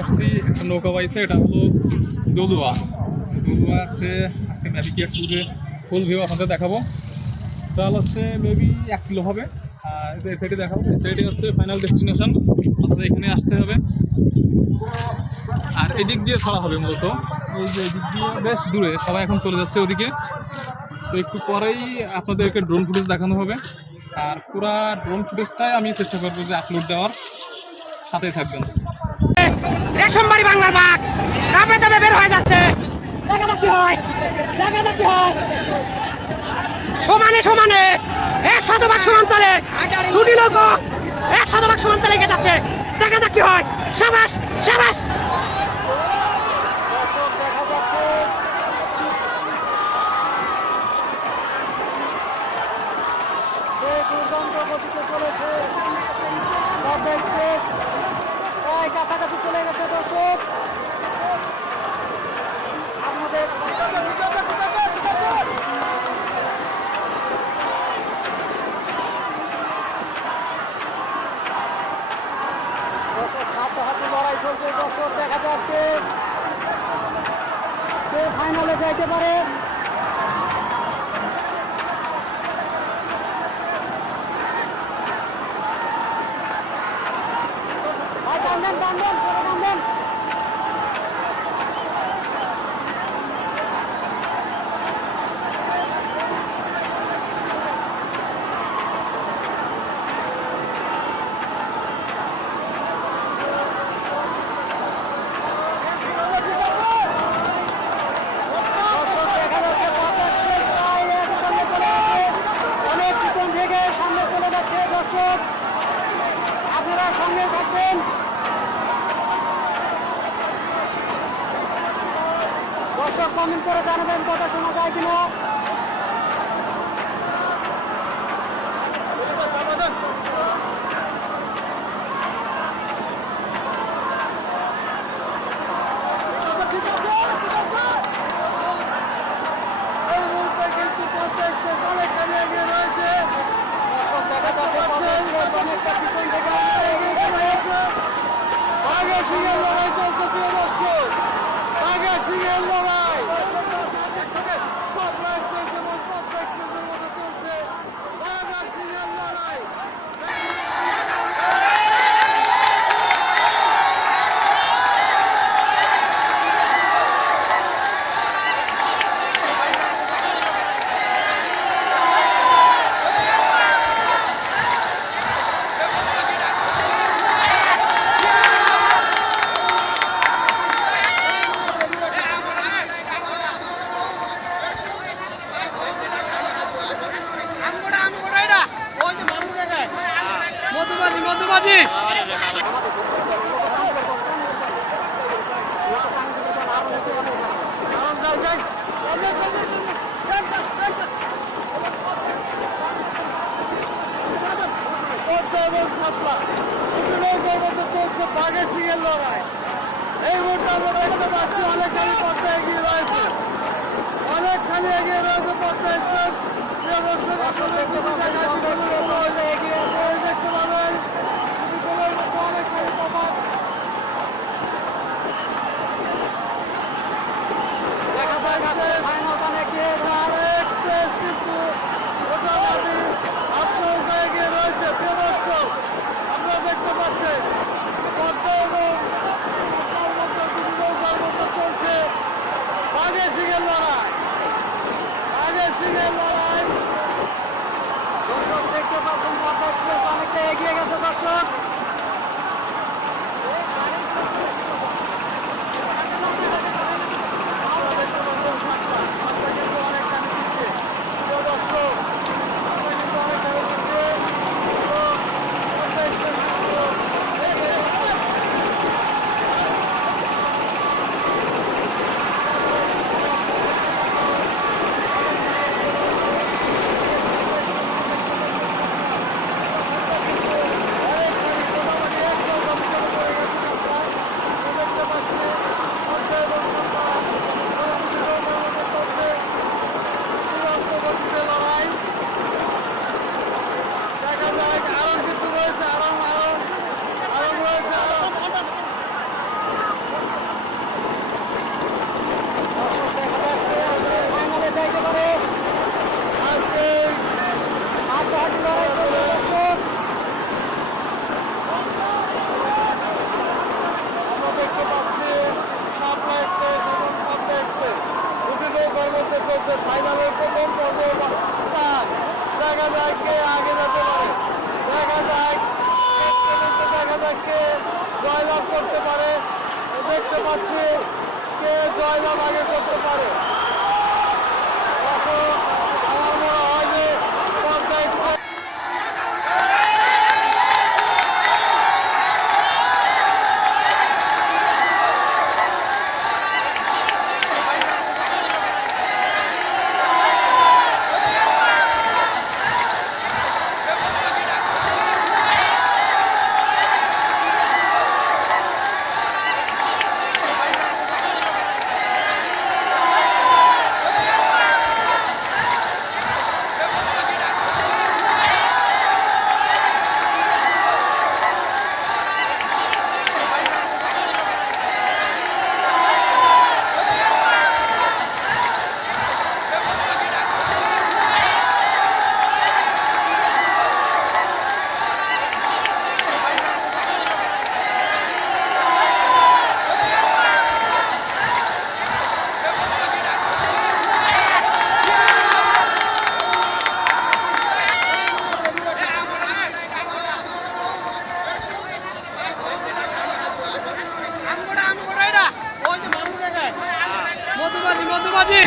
আসছি একটা নৌকা পাইছে, এটা হলো দলুয়া। দলুয়া আছে। আজকে ন্যাভিগেট ট্যুরে ফুল ভিউ আপনাদের দেখাবো। টোটাল হচ্ছে মেবি 1 কিলো হবে। আর এই সাইডে দেখাবো, এই সাইডে হচ্ছে ফাইনাল ডেস্টিনেশন, আপনাদের এখানে আসতে হবে। আর এদিক দিয়ে ছাড়া হবে মূলত, এই যে এদিক দিয়ে বেশ দূরে, সবাই এখন চলে যাচ্ছে ওদিকে। তো একটু পরেই আপনাদেরকে ড্রোন ফুটেজ দেখানো হবে। আর পুরা ড্রোন ফুটেজটাই আমি চেষ্টা করবো যে আপলোড দেওয়ার, সাথেই থাকবেন। রেশমবাড়ি বাংলার বাঘ দাবে দাবে বের হয়ে যাচ্ছে। দেখা যাক কি হয়, দেখা যাক কি হয়। সমানে সমানে 100 ভাগ সমান্তরালে দুটি নৌকো 100 ভাগ সমান্তরালে এগিয়ে যাচ্ছে। দেখা যাক কি হয়। সাবাস সাবাস। কাছাকাছি চলে গেছে দর্শক। আপনাদের দর্শক হাতে লড়াই চলছে দর্শক। দেখা যাক কে ফাইনালে যাইতে পারে। বান্ধন করে বান্ধন। আপনারা সঙ্গে থাকবেন। দর্শক কমেন্ট করে জানাবেন কথা শোনা যায় কিনা। মধুবাজি বাঘের সিংহের লড়াই। এই মুহূর্তে আমরা দেখতে পাচ্ছি অনেকখানি পথে এগিয়ে রয়েছে, অনেকখানি এগিয়ে রয়েছে পথে এক্সপ্রেস। দেখতে পাবেন অনেকখানি তফাৎ দেখা যাচ্ছে। ফাইনাল অনেক এক্সপ্রেস কিন্তু মোটামুটি আপনার এগিয়ে রয়েছে। প্রিয় দর্শক, আপনারা দেখতে পাচ্ছেন চলছে বাঘের সিংহের লড়াই, বাঘের সিংহের লড়াই। দর্শক দেখতে পাচ্ছেন দেখতে পাচ্ছি কে জয়লাভ আগে করতে পারে। দর্শক, আমার মনে হয় যে পদ্মা এক্সপ্রেস মধুবাজি